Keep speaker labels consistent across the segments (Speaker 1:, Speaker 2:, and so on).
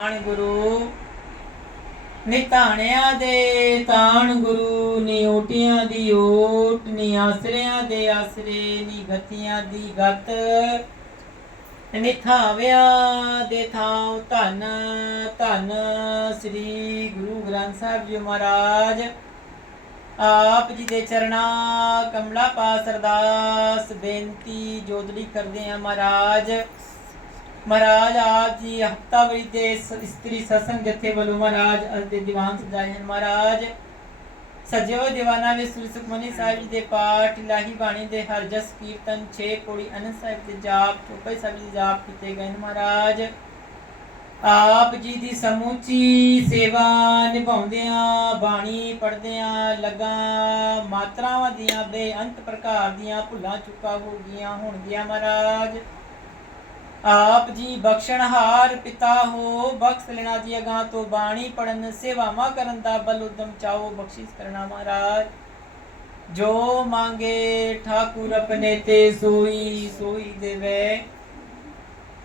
Speaker 1: ਤਾਣ ਗੁਰੂ, ਨਿਤਾਣਿਆਂ ਦੇ ਤਾਣ ਗੁਰੂ, ਨੀ ਓਟਿਆਂ ਦੀ ਓਟ, ਨੀ ਆਸਰਿਆਂ ਦੇ ਆਸਰੇ, ਨੀ ਗਤੀਆਂ ਦੀ ਗਤ। ਨਿਥਾਵਿਆਂ ਦੇ ਥਾਉ ਧੰਨ ਧੰਨ ਸ੍ਰੀ ਗੁਰੂ ਗ੍ਰੰਥ ਸਾਹਿਬ ਜੀ ਮਹਾਰਾਜ। ਆਪ ਜੀ ਦੇ ਚਰਣਾ ਕਮਲਾ ਪਾਸ ਅਰਦਾਸ ਬੇਨਤੀ ਜੋਦੜੀ ਕਰਦੇ ਆ ਮਹਾਰਾਜ। ਮਹਾਰਾਜ, ਆਪ ਜੀ ਹਫਤਾਵਰੀ ਦੇ ਸ- ਇਸਤਰੀ ਸਤਸੰਗ ਜਥੇ ਵੱਲੋਂ ਮਹਾਰਾਜ ਦੇ ਦੀਵਾਨ ਸਜਾਏ ਹਨ। ਮਹਾਰਾਜ ਸਜੇ ਹੋਏ ਵਿੱਚ ਸ੍ਰੀ ਸੁਖਮਨੀ ਸਾਹਿਬ ਜੀ ਦੇ ਪਾਠ, ਇਲਾਹੀ ਬਾਣੀ ਦੇ ਹਰ ਜਸ ਕੀਰਤਨ 6 ਪੌੜੀ ਅਨੰਦ ਸਾਹਿਬ ਦੇ ਜਾਪ, ਚੌਪਈ ਸਾਹਿਬ ਜੀ ਜਾਪ ਕੀਤੇ ਗਏ ਹਨ। ਮਹਾਰਾਜ, ਆਪ ਜੀ ਦੀ ਸਮੂਚੀ ਸੇਵਾ ਨਿਭਾਉਂਦਿਆਂ, ਬਾਣੀ ਪੜਦਿਆਂ ਲਗਾ, ਮਾਤਰਾਵਾਂ ਦੀਆਂ ਬੇਅੰਤ ਪ੍ਰਕਾਰ ਦੀਆਂ ਭੁੱਲਾਂ ਚੁੱਕਾ ਹੋ ਗਈਆਂ ਹੋਣਗੀਆਂ। ਮਹਾਰਾਜ ਆਪ ਜੀ ਬਖਸ਼ਣਹਾਰ ਪਿਤਾ ਹੋ, ਬਖਸ਼ ਲੈਣਾ ਜੀ ਅਗਾਂ ਤੋਂ ਬਾਣੀ ਪੜਨ ਸੇਵਾਵਾਂ ਕਰਨ ਦਾ ਬਲ ਉਦਮ ਚਾਓ ਬਖਸ਼ਿਸ਼ ਕਰਨਾ ਮਹਾਰਾਜ। ਜੋ ਮੰਗੇ ਠਾਕੁਰ ਆਪਣੇ ਤੇ ਸੋਈ ਸੋਈ ਦੇਵੇ।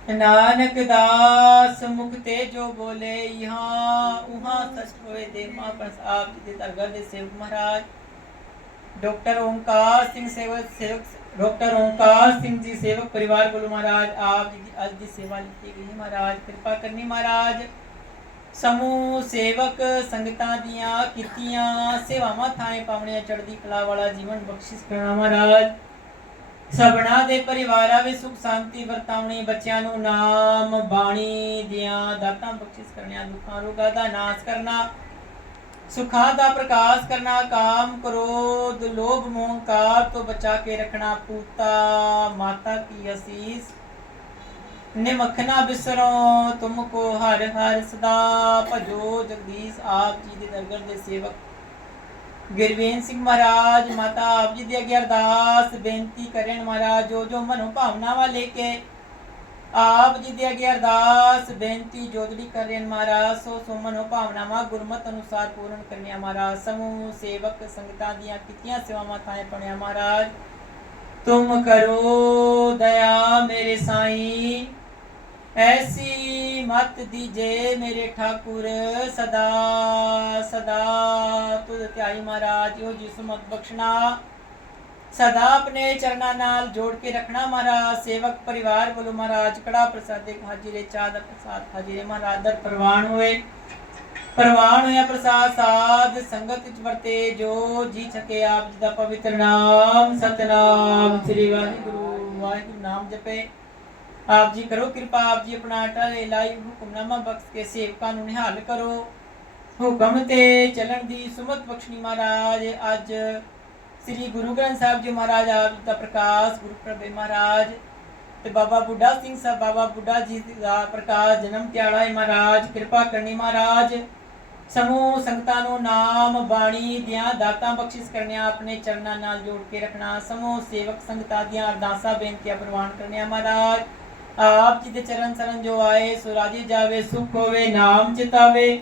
Speaker 1: ਨਾਨਕ ਦਾਸ ਮੁਖ ਤੇ ਜੋ ਬੋਲੇ, ਇਹਾਂ, ਉਹਾਂ ਸਚ ਹੋਏ ਦੇ ਮਹਾਂਪੁਰਸ਼ ਆਪ ਜੀ ਦੇ ਦਰਗਾਹ ਦੇ ਸੇਵਕ ਮਹਾਰਾਜ। ਡਾਕਟਰ ਓਮਕਾਰ ਸਿੰਘ ਸੇਵਕ ਸੇਵਕ ਡਾਕਟਰ ਓਮਕਾਰ ਸਿੰਘ ਜੀ, ਸੇਵਕ ਪਰਿਵਾਰ ਵੱਲੋਂ ਮਹਾਰਾਜ ਆਪ ਜੀ ਦੀ ਅੱਜ ਦੀ ਸੇਵਾ ਲਿੱਤੀ ਗਈ ਮਹਾਰਾਜ ਕਿਰਪਾ ਕਰਨੀ, ਮਹਾਰਾਜ। ਸਮੂਹ ਸੇਵਕ ਸੰਗਤਾਂ ਦੀਆਂ ਕੀਤੀਆਂ ਸੇਵਾਵਾਂ ਥਾਏ ਪਾਵਣੀਆਂ, ਚੜ੍ਹਦੀ ਕਲਾ ਵਾਲਾ ਜੀਵਨ ਬਖਸ਼ਿਸ਼ ਕਰਨਾ, ਮਹਾਰਾਜ। ਸਭਨਾ ਦੇ ਪਰਿਵਾਰਾਂ ਵਿੱਚ ਸੁਖ ਸ਼ਾਂਤੀ ਵਰਤਾਉਣੀ, ਬੱਚਿਆਂ ਨੂੰ ਨਾਮ ਬਾਣੀ ਦੀਆਂ ਦਾਤਾਂ ਬਖਸ਼ਿਸ਼ ਕਰਨੀਆਂ, ਦੁੱਖਾਂ ਰੋਗਾਂ ਦਾ ਨਾਸ਼ ਕਰਨਾ ਸੁਖਾਂ ਦਾ ਪ੍ਰਕਾਸ਼ ਕਰਨਾ ਕਾਮ ਕ੍ਰੋਧ ਲੋਭ ਮੋਹ ਕਾਰ ਤੋਂ ਬਚਾ ਕੇ ਰੱਖਣਾ ਪੂਤਾ। ਮਾਤਾ ਕੀ ਅਸੀਸ? ਨਿਮਖਣਾ ਬਿਸਰੋ, ਤੁਮ ਕੋ ਹਰ ਹਰ ਸਦਾ। ਭਜੋ ਜਗਦੀਸ਼ ਆਪ ਜੀ ਦੇ ਦਰਗਾਹ ਦੇ ਸੇਵਕ। ਗੁਰਵੇਨ ਸਿੰਘ ਮਹਾਰਾਜ, ਮਾਤਾ ਆਪ ਜੀ ਦੇ ਅੱਗੇ ਅਰਦਾਸ ਬੇਨਤੀ ਕਰਨ ਮਹਾਰਾਜ, ਜੋ ਜੋ ਮਨੋ ਭਾਵਨਾਵਾਂ ਲੈ ਕੇ ਆਪ ਜੀ ਦੇ ਅੱਗੇ ਅਰਦਾਸ, ਬੇਨਤੀ ਜੋਦੜੀ ਕਰਨ ਮਹਾਰਾਜ, ਸੋ ਸੋ ਭਾਵਨਾਵਾਂ, ਗੁਰਮਤ ਅਨੁਸਾਰ ਪੂਰਨ ਕਰਨੀਆਂ ਮਹਾਰਾਜ, ਸਮੂਹ, ਸੇਵਕ ਸੰਗਤਾਂ ਦੀਆਂ ਕੀਤੀਆਂ ਸੇਵਾਵਾਂ ਥਾਏ ਪਣਿਆ ਮਹਾਰਾਜ। ਤੁਮ ਕਰੋ ਦਇਆ ਮੇਰੇ ਸਾਈਂ, ਐਸੀ ਮਤ ਦੀਜੇ ਮੇਰੇ ਠਾਕੁਰ, ਸਦਾ ਸਦਾ ਤੁਧ ਧਿਆਈ ਮਹਾਰਾਜ ਉਹ ਜੀ ਸੁਮਤ ਬਖਸ਼ਣਾ। ਸਦਾ ਆਪਣੇ ਚਰਨਾਂ ਨਾਲ ਜੋੜ ਕੇ ਰੱਖਣਾ ਮਹਾਰਾਜ, ਸੇਵਕ ਪਰਿਵਾਰ ਵੱਲੋਂ ਮਹਾਰਾਜ ਕੜਾ ਪ੍ਰਸਾਦੇ ਹਾਜ਼ਰੇ ਚਾਹ ਦਾ ਪ੍ਰਸਾਦ ਹਾਜ਼ਰੇ ਮਹਾਰਾਜ ਦਰ ਪ੍ਰਵਾਨ ਹੋਏ। ਪ੍ਰਵਾਨ ਹੋਇਆ ਪ੍ਰਸਾਦ, ਸਾਧ ਸੰਗਤ ਵਿੱਚ ਵਰਤੇ, ਜੋ ਜੀ ਛਕੇ ਆਪ ਜੀ ਦਾ ਪਵਿੱਤਰ ਨਾਮ, ਸਤਨਾਮ ਸ੍ਰੀ ਵਾਹਿਗੁਰੂ। ਵਾਹਿਗੁਰੂ ਨਾਮ ਜਪੇ। ਆਪ ਜੀ ਕਰੋ ਕਿਰਪਾ, ਆਪ ਜੀ ਆਪਣਾ ਅਟਲ ਇਲਾਈ ਹੁਕਮਨਾਮਾ ਬਖਸ਼ ਕੇ ਸੇਵਕਾਂ ਨੂੰ ਨਿਹਾਲ ਕਰੋ। ਹੁਕਮ ਤੇ ਚੱਲਣ ਦੀ ਸੁਮਤ ਬਖਸ਼ਣੀ ਮਹਾਰਾਜ, ਅੱਜ ਸ੍ਰੀ ਗੁਰੂ ਗ੍ਰੰਥ ਸਾਹਿਬ ਜੀ ਮਹਾਰਾਜ, ਆਪ ਦਾ ਪ੍ਰਕਾਸ਼, ਗੁਰੂ ਪ੍ਰਭੇ ਮਹਾਰਾਜ ਤੇ ਬਾਬਾ ਬੁੱਢਾ ਸਿੰਘ ਸਾਹਿਬ, ਬਾਬਾ ਬੁੱਢਾ ਜੀ ਦਾ ਪ੍ਰਕਾਸ਼, ਜਨਮ ਦਿਹਾੜਾ ਹੈ ਮਹਾਰਾਜ, ਕਿਰਪਾ ਕਰਨੀ ਮਹਾਰਾਜ। ਸਮੂਹ ਸੰਗਤਾਂ ਨੂੰ ਨਾਮ, ਬਾਣੀ ਦੀਆਂ ਦਾਤਾਂ ਬਖਸ਼ਿਸ਼ ਕਰਨੀਆਂ, ਆਪਣੇ ਚਰਨਾਂ ਨਾਲ ਜੋੜ ਕੇ ਰੱਖਣਾ, ਸਮੂਹ ਸੇਵਕ ਸੰਗਤਾਂ ਦੀਆਂ ਅਰਦਾਸਾਂ, ਬੇਨਤੀਆਂ ਪ੍ਰਵਾਨ ਕਰਨੀਆਂ ਮਹਾਰਾਜ। ਆਪ ਜੀ ਦੇ ਚਰਨ ਸਰਨ ਜੋ ਆਏ, ਸੋ ਰਾਜੀ ਜਾਵੇ, ਸੁਖ ਹੋਵੇ, ਨਾਮ ਚਿਤਾਵੇ